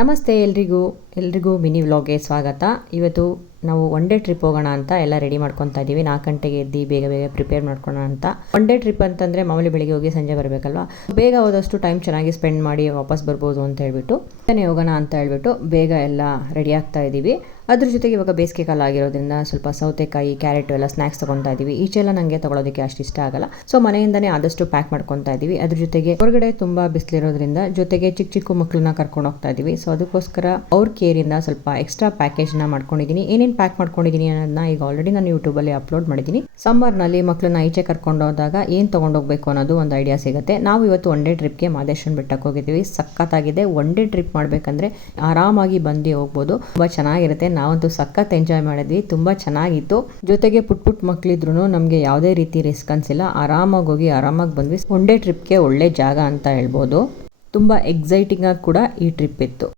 ನಮಸ್ತೆ ಎಲ್ರಿಗೂ ಮಿನಿ ವ್ಲಾಗ್ಗೆ ಸ್ವಾಗತ. ಇವತ್ತು ನಾವು ಒನ್ ಡೇ ಟ್ರಿಪ್ ಹೋಗೋಣ ಅಂತ ಎಲ್ಲ ರೆಡಿ ಮಾಡ್ಕೊತಾ ಇದ್ದೀವಿ. 4 ಗಂಟೆಗೆ ಎದ್ದು ಬೇಗ ಪ್ರಿಪೇರ್ ಮಾಡ್ಕೊಳ್ಳೋಣ ಅಂತ. ಒನ್ ಡೇ ಟ್ರಿಪ್ ಅಂತಂದರೆ ಮಾಮೂಲಿ ಬೆಳಿಗ್ಗೆ ಹೋಗಿ ಸಂಜೆ ಬರಬೇಕಲ್ವಾ, ಬೇಗ ಹೋದಷ್ಟು ಟೈಮ್ ಚೆನ್ನಾಗಿ ಸ್ಪೆಂಡ್ ಮಾಡಿ ವಾಪಸ್ ಬರ್ಬೋದು ಅಂತ ಹೇಳ್ಬಿಟ್ಟು ಹೋಗೋಣ ಅಂತ ಹೇಳ್ಬಿಟ್ಟು ಬೇಗ ಎಲ್ಲ ರೆಡಿ ಆಗ್ತಾ ಇದ್ದೀವಿ. ಅದ್ರ ಜೊತೆಗೆ ಇವಾಗ ಬೇಸಿಗೆ ಕಾಲ ಆಗಿರೋದ್ರಿಂದ ಸ್ವಲ್ಪ ಸೌತೆಕಾಯಿ, ಕ್ಯಾರೆಟ್ ಎಲ್ಲ ಸ್ನ್ಯಾಕ್ಸ್ ತೊಗೊತಾ ಇದ್ದೀವಿ. ಈಚೆಲ್ಲ ನನಗೆ ತೊಗೊಳೋದಕ್ಕೆ ಅಷ್ಟು ಇಷ್ಟ ಆಗಲ್ಲ, ಸೊ ಮನೆಯಿಂದನೇ ಆದಷ್ಟು ಪ್ಯಾಕ್ ಮಾಡ್ಕೊತಾ ಇದ್ದೀವಿ. ಅದ್ರ ಜೊತೆಗೆ ಹೊರಗಡೆ ತುಂಬ ಬಿಸಿಲಿರೋದ್ರಿಂದ ಜೊತೆಗೆ ಚಿಕ್ಕ ಮಕ್ಕಳನ್ನ ಕರ್ಕೊಂಡು ಹೋಗ್ತಾ ಇದ್ದೀವಿ. ಸೊ ಅದಕ್ಕೋಸ್ಕರ ಅವ್ರ ಕೇರಿಂದ ಸ್ವಲ್ಪ ಎಕ್ಸ್ಟ್ರಾ ಪ್ಯಾಕೇಜ್ನ ಮಾಡ್ಕೊಂಡಿದ್ದೀನಿ. ಏನೇನು ಪ್ಯಾಕ್ ಮಾಡ್ಕೊಂಡಿದ್ದೀನಿ ಅನ್ನೋದನ್ನ ಈಗ ಆಲ್ರೆಡಿ ನಾನು ಯೂಟ್ಯೂಬಲ್ಲಿ ಅಪ್ಲೋಡ್ ಮಾಡಿದ್ದೀನಿ. ಸಮ್ಮರ್ನಲ್ಲಿ ಮಕ್ಕಳನ್ನ ಈಚೆ ಕರ್ಕೊಂಡು ಹೋದಾಗ ಏನು ತೊಗೊಂಡೋಗ್ಬೇಕು ಅನ್ನೋದು ಒಂದು ಐಡಿಯಾ ಸಿಗುತ್ತೆ. ನಾವು ಇವತ್ತು ಒನ್ ಡೇ ಟ್ರಿಪ್ಗೆ ಮಾದೇಶ್ವರನ ಬೆಟ್ಟಕ್ಕೆ ಹೋಗಿದ್ದೀವಿ. ಸಖತ್ತಾಗಿದೆ. ಒನ್ ಡೇ ಟ್ರಿಪ್ ಮಾಡಬೇಕಂದ್ರೆ ಆರಾಮಾಗಿ ಬಂದು ಹೋಗ್ಬೋದು, ತುಂಬ ಚೆನ್ನಾಗಿರುತ್ತೆ. ನಾವಂತೂ ಸಖತ್ ಎಂಜಾಯ್ ಮಾಡಿದ್ವಿ, ತುಂಬ ಚೆನ್ನಾಗಿತ್ತು. ಜೊತೆಗೆ ಪುಟ್ ಮಕ್ಕಳಿದ್ರು ನಮಗೆ ಯಾವುದೇ ರೀತಿ ರಿಸ್ಕ್ ಅನ್ಸಿಲ್ಲ. ಆರಾಮಾಗಿ ಹೋಗಿ ಆರಾಮಾಗಿ ಬಂದ್ವಿ. ಒನ್ ಡೇ ಟ್ರಿಪ್ಗೆ ಒಳ್ಳೆ ಜಾಗ ಅಂತ ಹೇಳ್ಬೋದು. ತುಂಬ ಎಕ್ಸೈಟಿಂಗ್ ಆಗಿ ಕೂಡ ಈ ಟ್ರಿಪ್ ಇತ್ತು.